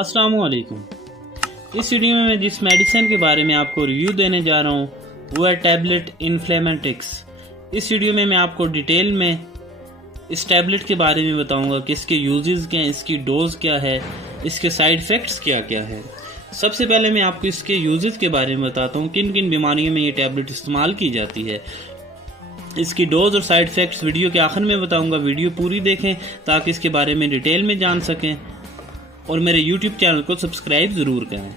अस्सलाम वालेकुम। इस वीडियो में मैं जिस मेडिसिन के बारे में आपको रिव्यू देने जा रहा हूँ वो है टैबलेट इन्फ्लेमेटिक्स। इस वीडियो में मैं आपको डिटेल में इस टैबलेट के बारे में बताऊंगा कि इसके यूजेस क्या हैं, इसकी डोज क्या है, इसके साइड इफ़ेक्ट्स क्या क्या है। सबसे पहले मैं आपको इसके यूजेस के बारे में बताता हूँ, किन किन बीमारियों में ये टैबलेट इस्तेमाल की जाती है। इसकी डोज और साइड इफ़ेक्ट्स वीडियो के आखिर में बताऊंगा। वीडियो पूरी देखें ताकि इसके बारे में डिटेल में जान सकें और मेरे YouTube चैनल को सब्सक्राइब ज़रूर करें।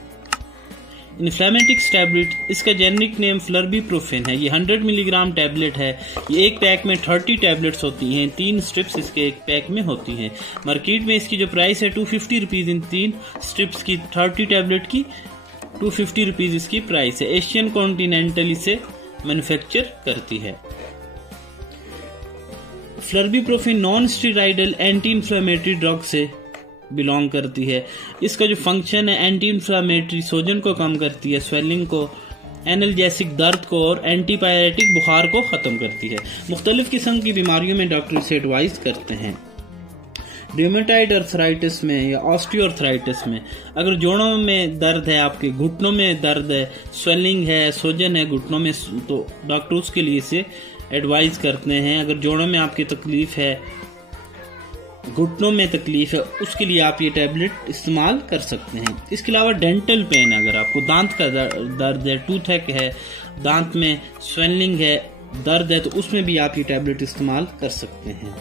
इन्फ्लेमेटिक्स टैबलेट, इसका जेनरिक नेम फ्लर्बीप्रोफेन है। ये 100 मिलीग्राम टैबलेट है। ये एक पैक में 30 टैबलेट्स होती हैं। 3 स्ट्रिप्स इसके एक पैक में होती हैं। मार्केट में इसकी जो प्राइस है 250 रुपीज़, इन 3 स्ट्रिप्स की 30 टैबलेट की 250 रुपीज़ इसकी प्राइस है। एशियन कॉन्टिनेंटल इसे मैन्युफैक्चर करती है। Flurbiprofen non steroidal anti inflammatory drug से बिलोंग करती है। इसका जो फंक्शन है एंटी इन्फ्लामेटरी, सोजन को कम करती है, स्वेलिंग को, एनाल्जेसिक दर्द को और एंटीपायरेटिक बुखार को ख़त्म करती है। मुख्तलिफ किस्म की बीमारियों में डॉक्टर इसे एडवाइस करते हैं। र्यूमेटॉइड अर्थराइटिस में या ऑस्टियोआर्थराइटिस में, अगर जोड़ों में दर्द है, आपके घुटनों में दर्द है, स्वेलिंग है, सोजन है घुटनों में, तो डॉक्टर उसके लिए इसे एडवाइस करते हैं। अगर जोड़ों में आपकी तकलीफ है, घुटनों में तकलीफ है, उसके लिए आप ये टैबलेट इस्तेमाल कर सकते हैं। इसके अलावा डेंटल पेन, अगर आपको दांत का दर्द है, टूथएक है, दांत में स्वेलिंग है, दर्द है, तो उसमें भी आप ये टैबलेट इस्तेमाल कर सकते हैं।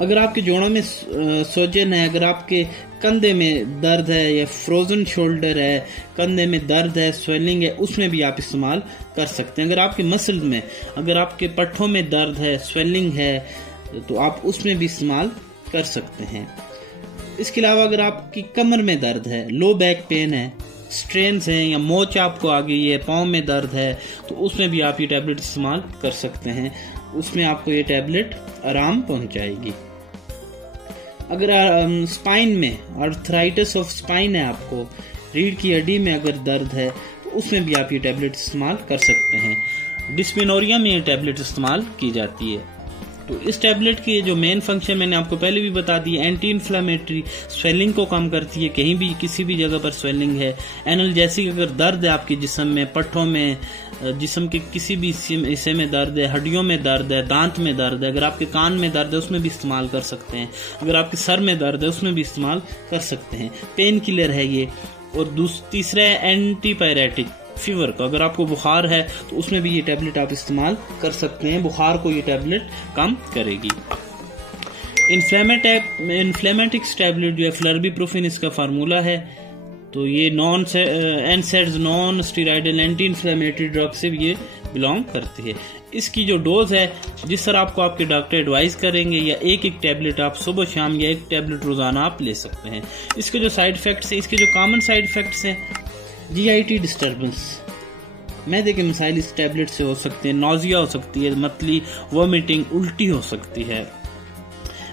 अगर आपके जोड़ों में सोजन है, अगर आपके कंधे में दर्द है या फ्रोजन शोल्डर है, कंधे में दर्द है, स्वेलिंग है, उसमें भी आप इस्तेमाल कर सकते हैं। अगर आपके मसल में, अगर आपके पट्ठों में दर्द है, स्वेलिंग है, तो आप उसमें भी इस्तेमाल कर सकते हैं। इसके अलावा अगर आपकी कमर में दर्द है, लो बैक पेन है, स्ट्रेन्स हैं या मोच आपको आ गई है, पाँव में दर्द है, तो उसमें भी आप ये टैबलेट इस्तेमाल कर सकते हैं। उसमें आपको ये टैबलेट आराम पहुंचाएगी। अगर स्पाइन में आर्थराइटिस ऑफ स्पाइन है, आपको रीढ़ की हड्डी में अगर दर्द है, तो उसमें भी आप ये टैबलेट इस्तेमाल कर सकते हैं। डिस्मेनोरिया में ये टैबलेट इस्तेमाल की जाती है। तो इस टैबलेट की जो मेन फंक्शन मैंने आपको पहले भी बता दी, एंटी इन्फ्लेमेटरी, स्वेलिंग को कम करती है, कहीं भी किसी भी जगह पर स्वेलिंग है, एनाल्जेसिक, अगर दर्द है आपके जिस्म में, पट्ठों में, जिस्म के किसी भी हिस्से में दर्द है, हड्डियों में दर्द है, दांत में दर्द है, अगर आपके कान में दर्द है उसमें भी इस्तेमाल कर सकते हैं, अगर आपके सर में दर्द है उसमें भी इस्तेमाल कर सकते हैं। पेन किलर है ये। और तीसरा है एंटीपायरेटिक, फीवर को, अगर आपको बुखार है तो उसमें भी ये टैबलेट आप इस्तेमाल कर सकते हैं। बुखार को ये टैबलेट कम करेगी। इन्फ्लेमेटिक्स टैबलेट जो है फ्लर्बीप्रोफेन इसका फार्मूला है। तो ये NSAIDs non steroidal anti inflammatory drug से ये बिलोंग करती है। इसकी जो डोज है, जिस तरह आपको आपके डॉक्टर एडवाइस करेंगे, या एक टैबलेट आप सुबह शाम या एक टैबलेट रोजाना आप ले सकते हैं। इसके जो साइड इफेक्ट्स हैं, इसके जो कॉमन साइड इफेक्ट्स हैं, GIT डिस्टर्बेंस, मैदे के मसाइल इस टैबलेट से हो सकते हैं, नौजिया हो सकती है, मतली, वोमिटिंग, उल्टी हो सकती है,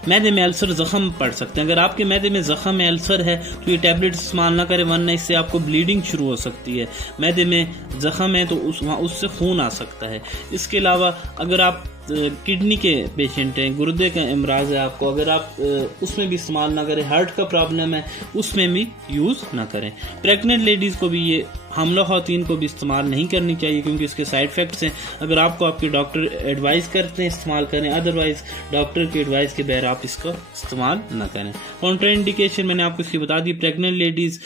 मैदे में अल्सर, जख्म पड़ सकते हैं। अगर आपके मैदे में जख्म है, अल्सर है, तो ये टैबलेट इस्तेमाल ना करें, वरना इससे आपको ब्लीडिंग शुरू हो सकती है। मैदे में जख्म है तो उससे खून आ सकता है। इसके अलावा अगर आप किडनी के पेशेंट हैं, गुर्दे का इमराज है आपको, अगर आप उसमें भी इस्तेमाल ना करें, हार्ट का प्रॉब्लम है उसमें भी यूज़ ना करें। प्रेग्नेंट लेडीज़ को भी, ये हमला ख़वातीन को भी इस्तेमाल नहीं करनी चाहिए, क्योंकि इसके साइड इफ़ेक्ट्स हैं। अगर आपको आपके डॉक्टर एडवाइस करते हैं इस्तेमाल करें, अदरवाइज डॉक्टर की एडवाइस के बगैर आप इसका इस्तेमाल ना करें। काउंटर इंडिकेशन मैंने आपको इसकी बता दी। प्रेग्नेंट लेडीज़,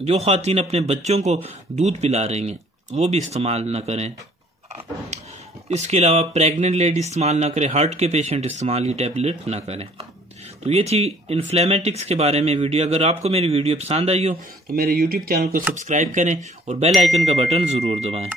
जो ख़वातीन अपने बच्चों को दूध पिला रही हैं, वो भी इस्तेमाल ना करें। इसके अलावा प्रेग्नेंट लेडी इस्तेमाल ना करें, हार्ट के पेशेंट इस्तेमाल ये टैबलेट ना करें। तो ये थी इन्फ्लेमेटिक्स के बारे में वीडियो। अगर आपको मेरी वीडियो पसंद आई हो तो मेरे YouTube चैनल को सब्सक्राइब करें और बेल आइकन का बटन ज़रूर दबाएं।